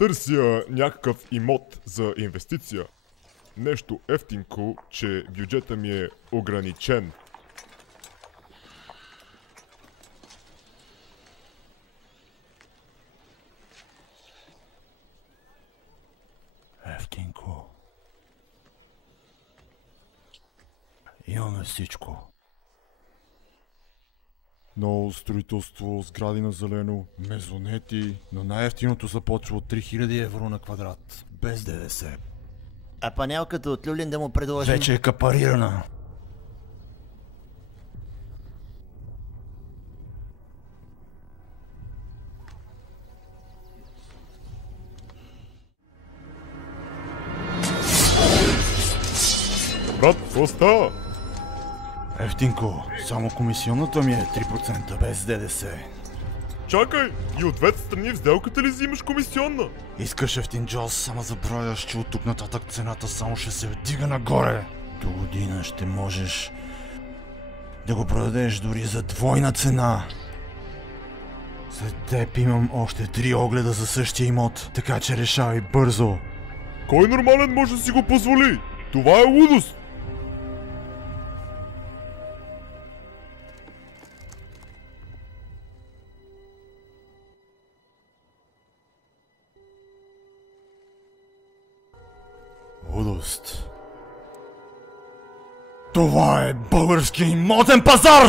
Търся някакъв имот за инвестиция. Нещо ефтинко, че бюджета ми е ограничен. Ефтинко. Имаме всичко. Ново строителство, сгради на зелено, мезонети, но най-ефтиното започва от 3000 евро на квадрат, без ДДС. А панелката от Люлин да му предложим? Вече е капарирана. Брат, какво става? Ефтинко, само комисионната ми е 3% без ДДС. Чакай! И от двете страни в сделката ли взимаш комисионна? Искаш ефтин джаз, ама забравяш, че от тук нататък цената само ще се вдига нагоре. До година ще можеш да го продадеш дори за двойна цена. След теб имам още 3 огледа за същия имот, така че решавай бързо. Кой нормален може да си го позволи? Това е лудост! Лудост. Това е български имотен пазар!